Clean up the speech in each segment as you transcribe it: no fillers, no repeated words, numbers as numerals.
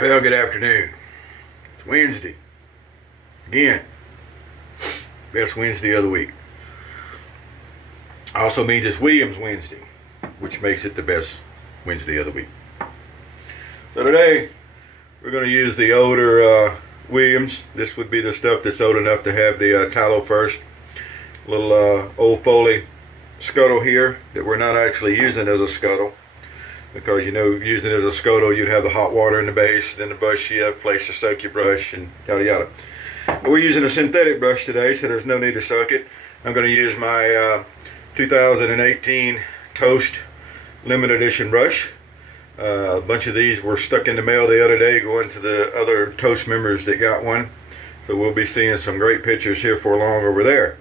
Well, good afternoon. It's Wednesday. Again, best Wednesday of the week. Also means it's Williams Wednesday, which makes it the best Wednesday of the week. So today, we're going to use the older Williams. This would be the stuff that's old enough to have the tallow first. Little old Foley scuttle here that we're not actually using as a scuttle. Because, you know, using it as a scuttle, you'd have the hot water in the base, then the brush, you have a place to soak your brush, and yada yada. But we're using a synthetic brush today, so there's no need to soak it. I'm going to use my 2018 Toast limited edition brush. A bunch of these were stuck in the mail the other day, going to the other Toast members that got one. So we'll be seeing some great pictures here for long over there.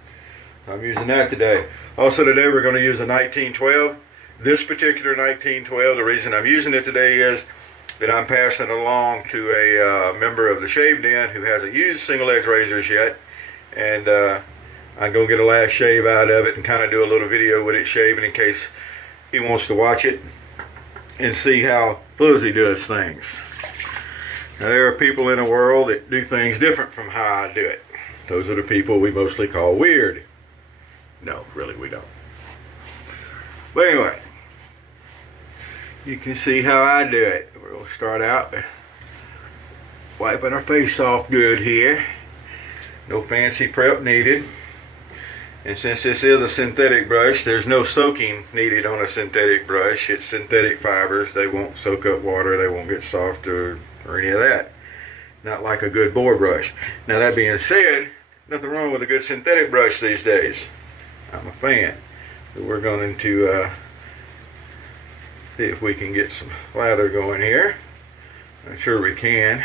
I'm using that today. Also today we're going to use a 1912. This particular 1912, the reason I'm using it today is that I'm passing it along to a member of the Shave Den who hasn't used single edge razors yet, and I'm going to get a last shave out of it and kind of do a little video with it shaving in case he wants to watch it and see how Fuzzy does things. Now there are people in the world that do things different from how I do it. Those are the people we mostly call weird. No, really we don't. But anyway, you can see how I do it. We're going to start out by wiping our face off good here. No fancy prep needed. And since this is a synthetic brush, there's no soaking needed on a synthetic brush. It's synthetic fibers. They won't soak up water. They won't get soft or any of that. Not like a good boar brush. Now that being said, nothing wrong with a good synthetic brush these days. I'm a fan. So we're going to see if we can get some lather going here. I'm sure we can.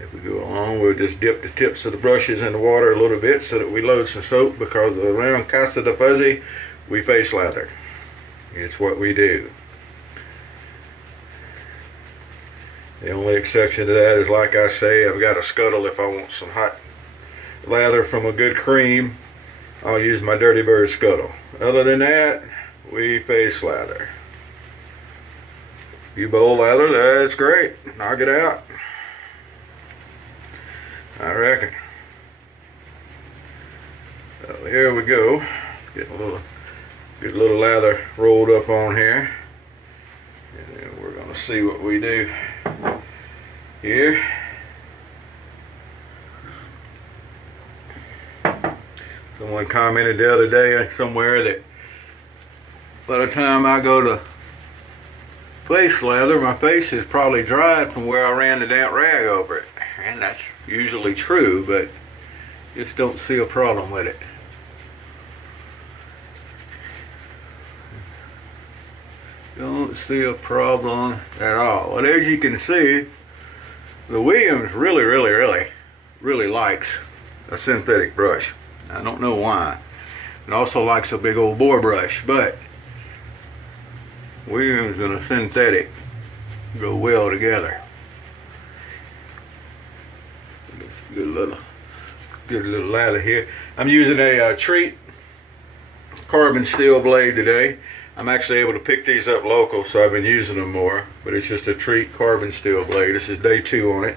If we go along, we'll just dip the tips of the brushes in the water a little bit so that we load some soap, because around Casa de Fuzzy, we face lather. It's what we do. The only exception to that is, like I say, I've got a scuttle if I want some hot lather from a good cream. I'll use my Dirty Bird scuttle. Other than that, we face lather. You bowl lather, that's great. Knock it out. I reckon. So here we go. Getting a little good little lather rolled up on here. And then we're gonna see what we do here. Someone commented the other day somewhere that by the time I go to face lather, my face is probably dried from where I ran the damp rag over it. And that's usually true, but just don't see a problem with it. Don't see a problem at all. Well, as you can see, the Williams really likes a synthetic brush. I don't know why. It also likes a big old boar brush, but Williams and a synthetic go well together. Good little lather here. I'm using a treat carbon steel blade today. I'm actually able to pick these up local, so I've been using them more. But it's just a treat carbon steel blade. This is day 2 on it,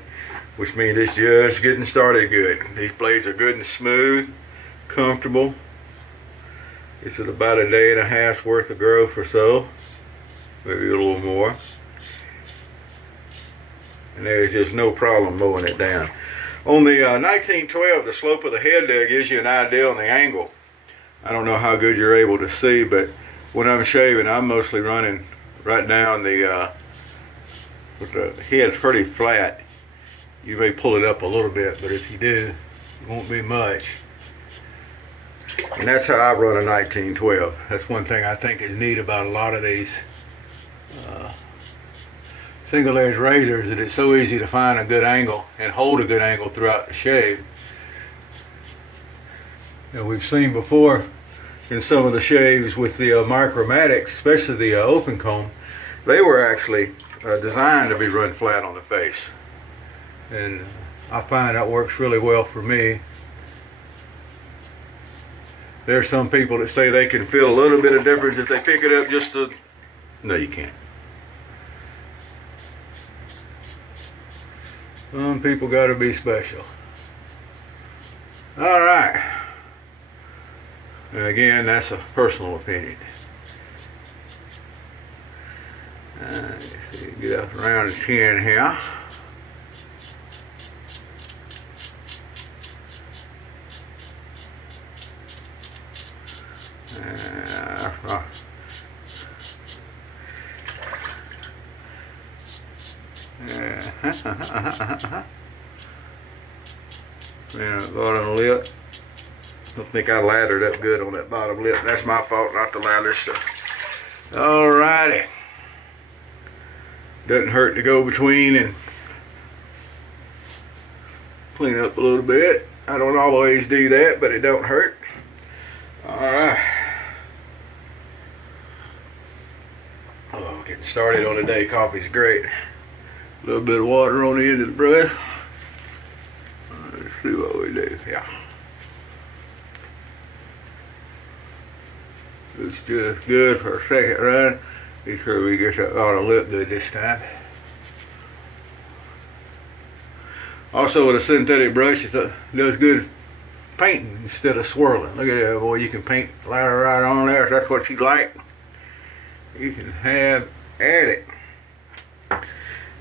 which means it's just getting started good. These blades are good and smooth, comfortable. This is about a day and a half's worth of growth or so, maybe a little more. And there's just no problem mowing it down. On the 1912, the slope of the head there gives you an idea on the angle. I don't know how good you're able to see, but when I'm shaving, I'm mostly running right down the, with the head's pretty flat. You may pull it up a little bit, but if you do, it won't be much. And that's how I run a 1912. That's one thing I think is neat about a lot of these single edge razors, that it's so easy to find a good angle and hold a good angle throughout the shave. And we've seen before in some of the shaves with the Micromatics, especially the open comb, they were actually designed to be run flat on the face. And I find that works really well for me. There's some people that say they can feel a little bit of difference if they pick it up just to... No, you can't. Some people gotta be special. Alright. And again, that's a personal opinion. Get up around the chin here. Yeah, bottom lip. Don't think I lathered up good on that bottom lip. That's my fault, not the lather stuff. Alrighty. Doesn't hurt to go between and clean up a little bit. I don't always do that, but it don't hurt. Alright. Oh, getting started on the day. Coffee's great. A little bit of water on the end of the brush. Let's see what we do. Yeah. It's just good for a second run. Be sure we get that bottom lip good this time. Also, with a synthetic brush, it does good painting instead of swirling. Look at that, boy. You can paint ladder right on there if that's what you like. You can have at it.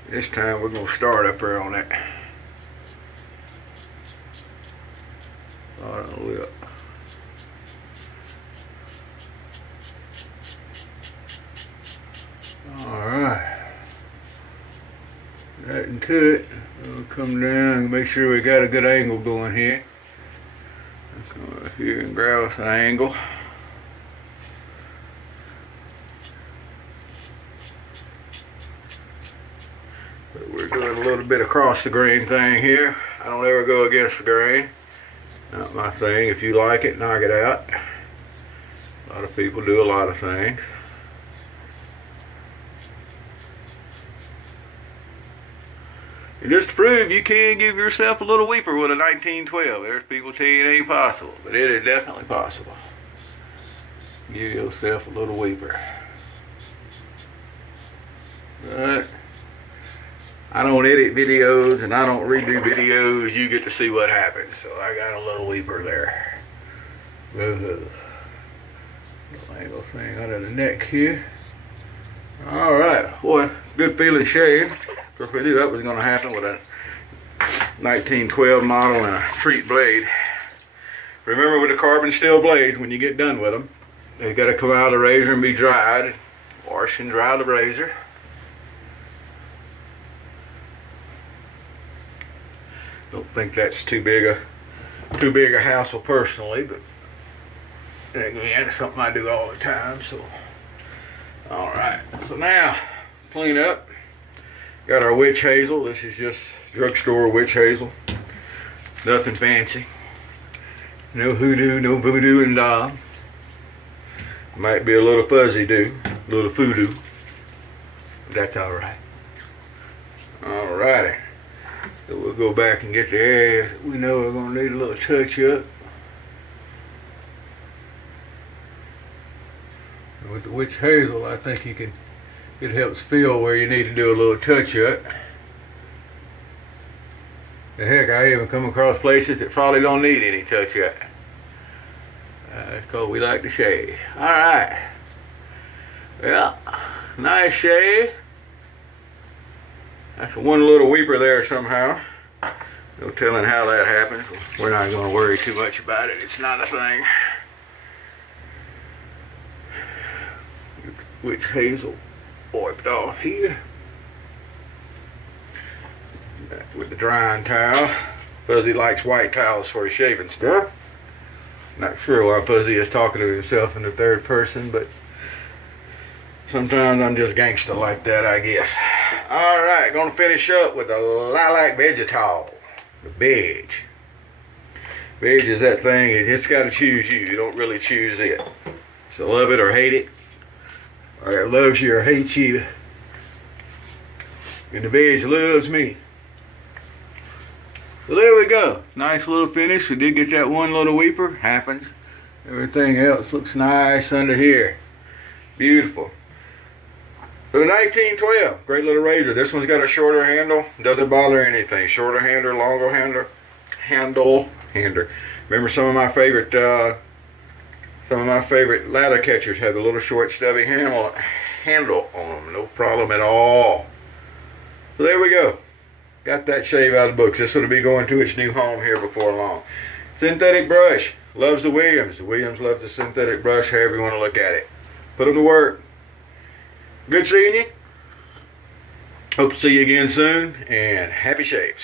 This time we're going to start up here on that bottom lip. Alright. Nothing to it. We'll come down and make sure we got a good angle going here. I'll come over here and grab us an angle. But we're doing a little bit across the grain thing here. I don't ever go against the grain. Not my thing. If you like it, knock it out. A lot of people do a lot of things. And just to prove you can give yourself a little weeper with a 1912. There's people tell you it ain't possible, but it is definitely possible. Give yourself a little weeper. But I don't edit videos and I don't redo videos. You get to see what happens. So I got a little weeper there. Little angle thing under the neck here. Alright, boy, good feeling shave. Of course, we knew that was going to happen with a 1912 model and a treat blade. Remember with the carbon steel blades, when you get done with them, they got to come out of the razor and be dried. Wash and dry the razor. Don't think that's too big a hassle personally, but again, it's something I do all the time. So, all right. So now, clean up. Got our witch hazel. This is just drugstore witch hazel. Nothing fancy. No hoodoo, no voodoo and doll. Might be a little fuzzy do, a little voodoo. But that's all right. All righty. So we'll go back and get the areas we know we're going to need a little touch up. And with the witch hazel, I think it helps feel where you need to do a little touch up. The heck, I even come across places that probably don't need any touch up. That's because we like to shave. Alright. Well, nice shave. That's one little weeper there somehow. No telling how that happens. We're not going to worry too much about it. It's not a thing. Witch hazel wiped off here. With the drying towel. Fuzzy likes white towels for his shaving stuff. Not sure why Fuzzy is talking to himself in the third person, but sometimes I'm just gangster like that, I guess. Alright, gonna finish up with the lilac vegetal. The veg. Veg is that thing, it's gotta choose you. You don't really choose it. So love it or hate it. Or it loves you or hates you. And the veg loves me. So there we go. Nice little finish. We did get that one little weeper. Happens. Everything else looks nice under here. Beautiful. So the 1912, great little razor. This one's got a shorter handle, doesn't bother anything. Shorter handle, longer handle. Remember some of my favorite ladder catchers have a little short stubby handle on them. No problem at all. So there we go. Got that shave out of the books. This is going to be going to its new home here before long. Synthetic brush. Loves the Williams. The Williams loves the synthetic brush, however you want to look at it. Put them to work. Good seeing you. Hope to see you again soon, and happy shaves.